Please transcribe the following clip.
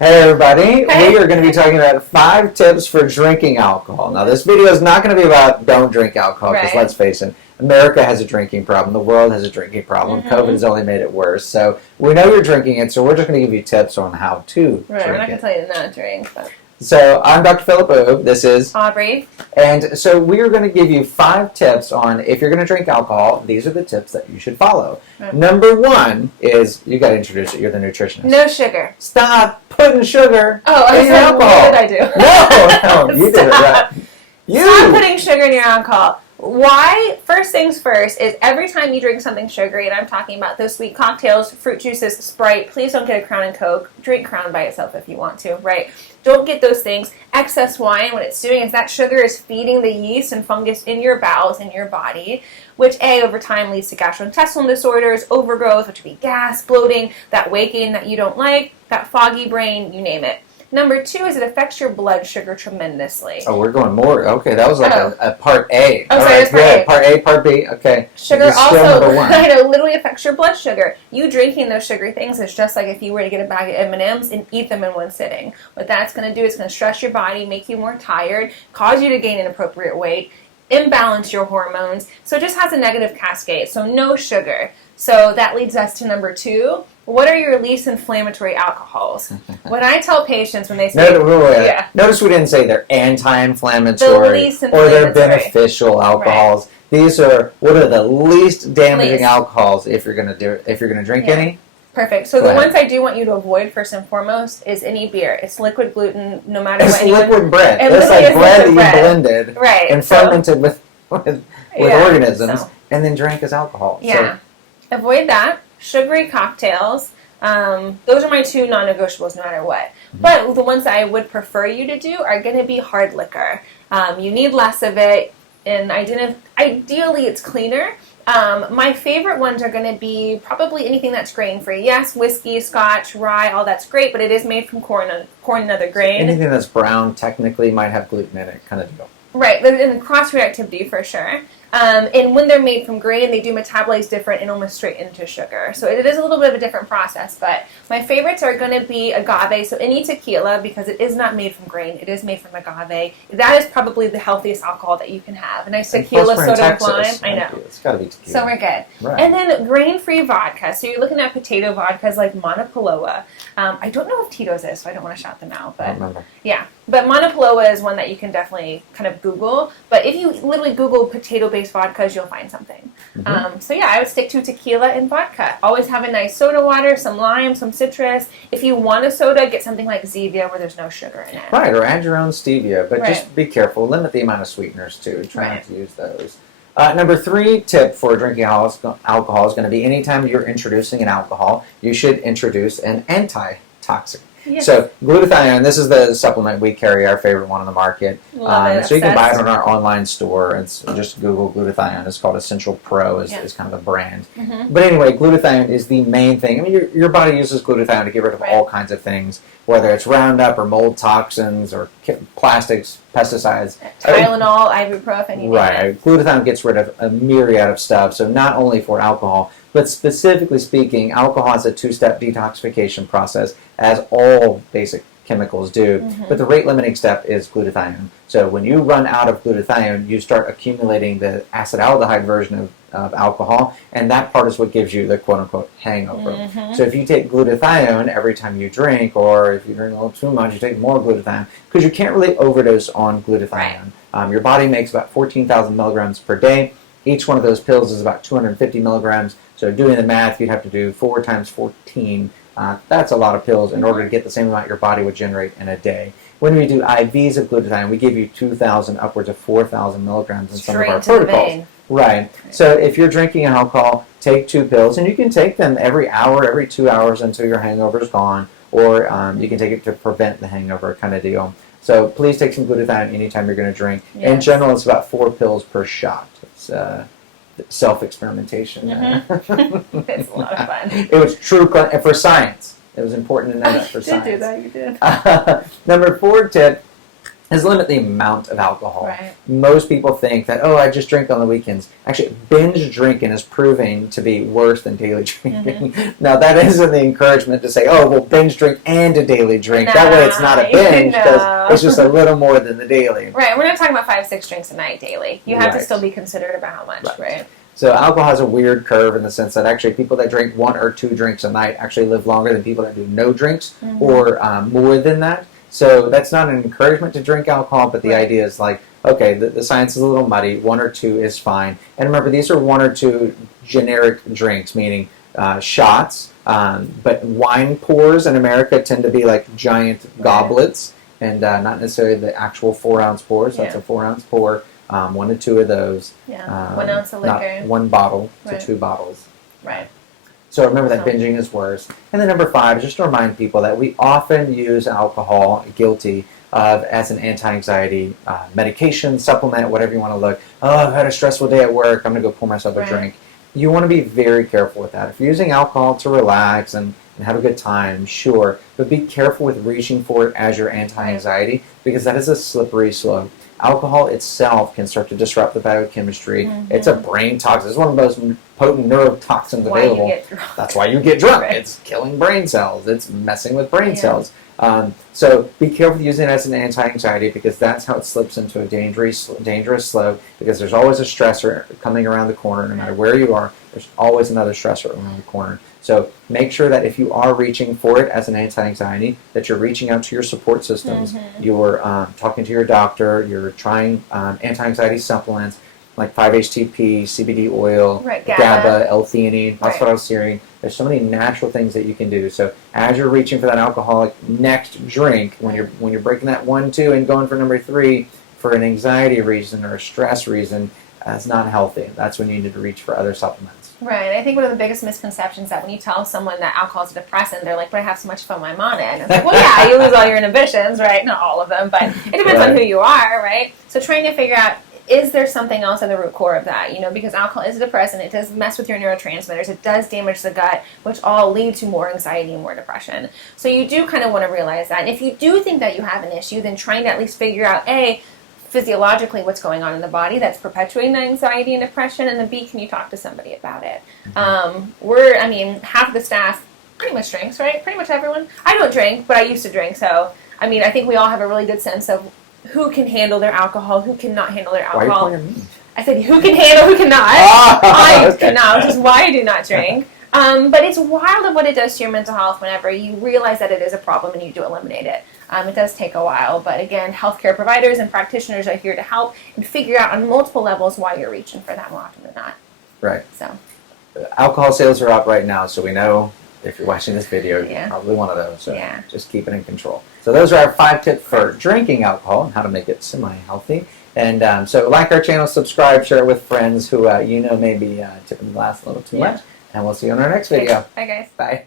Hey everybody, we are going to be talking about 5 tips for drinking alcohol. Now this video is not going to be about don't drink alcohol, because let's face it, America has a drinking problem, the world has a drinking problem, COVID has only made it worse. So we know you're drinking it, so we're just going to give you tips on how to drink it. We're not going to tell you to not drink. But. So I'm Dr. Philip Oob, this is Aubrey. And so we are going to give you 5 tips on if you're going to drink alcohol, these are the tips that you should follow. Number 1 is, you got to introduce it, you're the nutritionist. No sugar. Stop putting sugar in your alcohol. What did I do? No, you did it right. Stop putting sugar in your alcohol. Why? First things first is every time you drink something sugary, and I'm talking about those sweet cocktails, fruit juices, Sprite, please don't get a Crown and Coke. Drink Crown by itself if you want to, right? Don't get those things. Excess wine, what it's doing is that sugar is feeding the yeast and fungus in your bowels, in your body, which over time leads to gastrointestinal disorders, overgrowth, which would be gas, bloating, that weight gain that you don't like, that foggy brain, you name it. Number 2 is it affects your blood sugar tremendously. Oh, we're going more. Okay, that was like a part A. Oh, sorry, right, part A, part B. Okay. Sugar also, literally affects your blood sugar. You drinking those sugary things is just like if you were to get a bag of M&Ms and eat them in one sitting. What that's going to do is going to stress your body, make you more tired, cause you to gain inappropriate weight, imbalance your hormones. So it just has a negative cascade. So no sugar. So that leads us to number 2. What are your least inflammatory alcohols? What I tell patients when they say... Notice we didn't say they're anti-inflammatory or they're beneficial alcohols. These are, what are the least damaging alcohols if you're going to drink any? Perfect. So the ones I do want you to avoid first and foremost is any beer. It's liquid gluten, no matter what. It's liquid bread. It's like bread that you blended and fermented with organisms and then drank as alcohol. Yeah. So, avoid that. Sugary cocktails. Those are my 2 non-negotiables no matter what. But the ones that I would prefer you to do are going to be hard liquor. You need less of it, and ideally it's cleaner. My favorite ones are going to be probably anything that's grain-free. Yes, whiskey, scotch, rye, all that's great, but it is made from corn and other grain. Anything that's brown technically might have gluten in it, kind of deal. Right, but in cross-reactivity for sure. And when they're made from grain, they do metabolize different and almost straight into sugar. So it is a little bit of a different process, but my favorites are going to be agave, so any tequila, because it is not made from grain, it is made from agave. That is probably the healthiest alcohol that you can have. A nice tequila, soda with lime. I know. It's got to be tequila. So we're good. Right. And then grain-free vodka. So you're looking at potato vodkas like Monopoloa. I don't know if Tito's is, so I don't want to shout them out. But I don't remember. Yeah. But Monopoloa is one that you can definitely kind of Google. But if you literally Google potato-based vodkas, you'll find something. So yeah, I would stick to tequila and vodka. Always have a nice soda water, some lime, some citrus. If you want a soda, get something like Zevia where there's no sugar in it. Right, or add your own stevia. But just be careful. Limit the amount of sweeteners, too. Try not to use those. Number 3 tip for drinking alcohol is going to be anytime you're introducing an alcohol, you should introduce an AntiToxin. Yes. So glutathione, this is the supplement we carry, our favorite one on the market. So you can buy it on our online store. It's just Google glutathione. It's called Essential Pro is kind of a brand. But anyway, glutathione is the main thing. I mean, your body uses glutathione to get rid of all kinds of things, whether it's Roundup or mold toxins or plastics, pesticides. Tylenol, ibuprofen. Right. Glutathione gets rid of a myriad of stuff. So not only for alcohol, but specifically speaking, alcohol has a 2-step detoxification process, as all basic chemicals do. But the rate-limiting step is glutathione. So when you run out of glutathione, you start accumulating the acetaldehyde version of alcohol, and that part is what gives you the quote-unquote hangover. So if you take glutathione every time you drink, or if you drink a little too much, you take more glutathione, because you can't really overdose on glutathione. Your body makes about 14,000 milligrams per day. Each one of those pills is about 250 milligrams. So doing the math, you'd have to do 4 times 14. That's a lot of pills in order to get the same amount your body would generate in a day. When we do IVs of glutathione, we give you 2,000, upwards of 4,000 milligrams in some of our protocols. Right. So if you're drinking alcohol, take 2 pills, and you can take them every hour, every 2 hours until your hangover is gone, or you can take it to prevent the hangover kind of deal. So please take some glutathione anytime you're going to drink. In general, it's about 4 pills per shot. It's self-experimentation. It's a lot of fun. It was true for science. It was important to know that for science. You did do that, you did. Number 4 tip is limit the amount of alcohol. Right. Most people think that, oh, I just drink on the weekends. Actually, binge drinking is proving to be worse than daily drinking. Now, that isn't the encouragement to say, oh, well, binge drink and a daily drink. That way it's not a binge because it's just a little more than the daily. Right. We're not talking about 5-6 drinks a night daily. You have to Right. still be considerate about how much, right? So alcohol has a weird curve in the sense that actually people that drink 1 or 2 drinks a night actually live longer than people that do no drinks or more than that. So that's not an encouragement to drink alcohol, but the idea is like, okay, the science is a little muddy. 1 or 2 is fine. And remember, these are 1 or 2 generic drinks, meaning shots. But wine pours in America tend to be like giant goblets and not necessarily the actual 4-ounce pours. So that's a 4-ounce pour. 1 to 2 of those. Yeah. 1 ounce of liquor. Not 1 bottle to Right. 2 bottles. Right. So remember that binging is worse. And then number 5, just to remind people that we often use alcohol, guilty, as an anti-anxiety medication, supplement, whatever you want to look. Oh, I've had a stressful day at work. I'm going to go pour myself a drink. You want to be very careful with that. If you're using alcohol to relax and have a good time, sure. But be careful with reaching for it as your anti-anxiety because that is a slippery slope. Alcohol itself can start to disrupt the biochemistry. It's a brain toxin. It's one of the most potent neurotoxins available. That's why you get drunk. It's killing brain cells. It's messing with brain cells. So be careful using it as an anti-anxiety because that's how it slips into a dangerous slope because there's always a stressor coming around the corner. No matter where you are, there's always another stressor around the corner. So make sure that if you are reaching for it as an anti-anxiety, that you're reaching out to your support systems. You're talking to your doctor. You're trying anti-anxiety supplements like 5-HTP, CBD oil, GABA, L-theanine, phosphatidylserine. There's so many natural things that you can do. So as you're reaching for that alcoholic next drink, when you're breaking that 1, 2, and going for number 3 for an anxiety reason or a stress reason, that's not healthy. That's when you need to reach for other supplements. Right. I think one of the biggest misconceptions that when you tell someone that alcohol is a depressant, they're like, but I have so much fun when I'm on it. And it's like, well, yeah, you lose all your inhibitions, right? Not all of them, but it depends on who you are, right? So trying to figure out, is there something else at the root core of that? You know, because alcohol is a depressant. It does mess with your neurotransmitters. It does damage the gut, which all lead to more anxiety and more depression. So you do kind of want to realize that. And if you do think that you have an issue, then trying to at least figure out, A, physiologically what's going on in the body that's perpetuating the anxiety and depression, and then B, can you talk to somebody about it? Half the staff pretty much drinks, right? Pretty much everyone. I don't drink, but I used to drink, so, I think we all have a really good sense of who can handle their alcohol, who cannot handle their alcohol. Why are you pointing at me? I said who can handle, who cannot. I cannot, which is why I do not drink. But it's wild of what it does to your mental health whenever you realize that it is a problem and you do eliminate it. It does take a while, but again, healthcare providers and practitioners are here to help and figure out on multiple levels why you're reaching for that more often than not. Right. So, alcohol sales are up right now, so we know if you're watching this video, you're probably one of those. So just keep it in control. So those are our 5 tips for drinking alcohol and how to make it semi-healthy. And so like our channel, subscribe, share it with friends who may be tipping the glass a little too much. And we'll see you on our next video. Bye, guys. Bye.